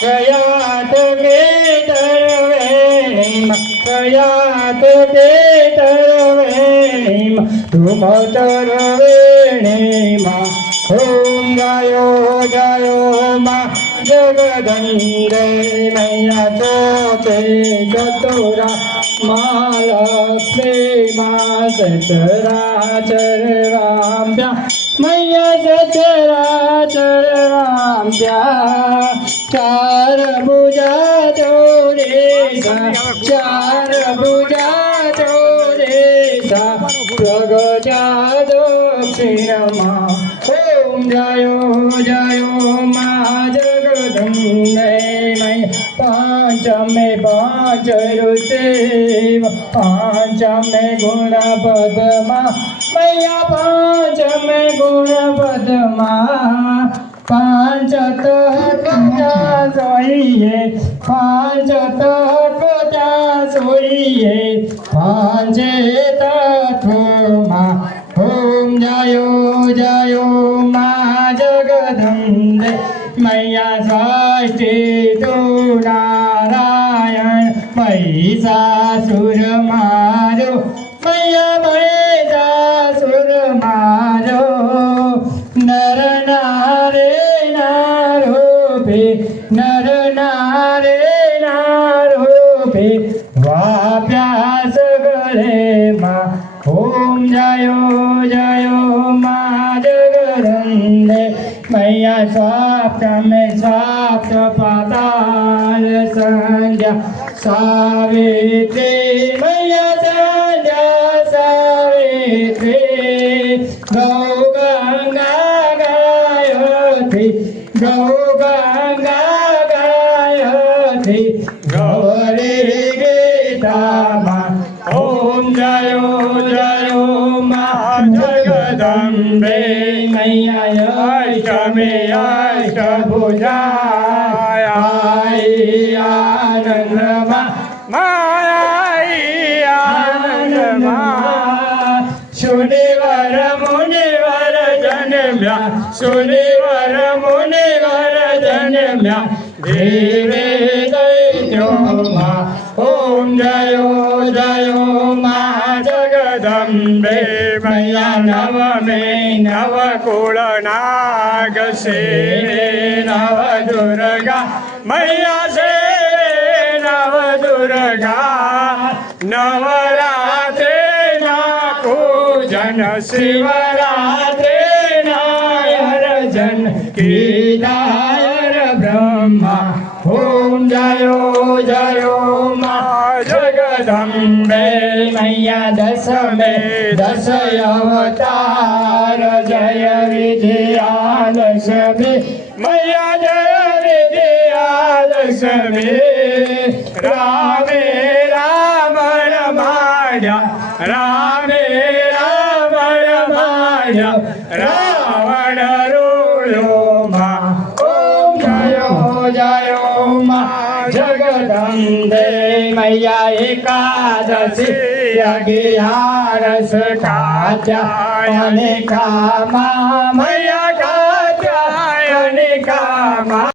कयात केतरवेणीम कयात केतरवेणीम तुमतरवेणीम ओम जयो जयो मा जगदंबे मैया जोते चतुरा महालक्ष्मी मा सचराचरवाम्या मैया सचराचरवाम्या चार भुजा चौरेसा चार भुजा चौरेसा प्रगटा दक्षिणमा ओम जयो जयो मा जगदंबे मय पांचमे पांच ऋषिव पांचमे गुण पद्मा मैया पांचमे गुण पद्मा पांच तत्वजा सोइए पांच तत्वजा सोइए पांचे तत्वमा ओम जयो जयो मा जगदंबे मैया षष्ठी तु नारायण महिषासुर मारो मैया महिषासुर मारो नर नारे नारोपे नर नारे नारोपे वाप्यास गले मा ओम जयो जयो मा जगदंबे मैया सप्तमे सप्त पाताल संध्या सावित्री मैया संध्या सावित्री गौ गंगा गायत्री गौ गंगा गायत्री गौरी गीता मा ओम जयो जयो मा जगदंबे मैया अष्टमी अष्टभुजा आई आनंद माई आनंद सुनिवर मुनिवर जन्म्या सुनिवर मुनिवर जन्म्या देवे दैत्यो मा ओम जयो जयो मा जगदंबे मैया नवमे नवकुल नाग शेरे नव दुर्गा मैया शेरे नव दुर्गा नवरात्रे ना पूजन शिवरात्रे नायर्जन कीदायर ब्रह्मा ओम जयो जयो मा जगदंबे मैया दशमे दश अवतार जय विजयादशमी मैया जय विजयादशमी रामे रावण माया रामे रावण माया रावण रोयो मा ओम जयो जयो मा जगदंबे मैया एकादशी अगियारस कात्यायनी कामा मैया कात्यायनी कामा।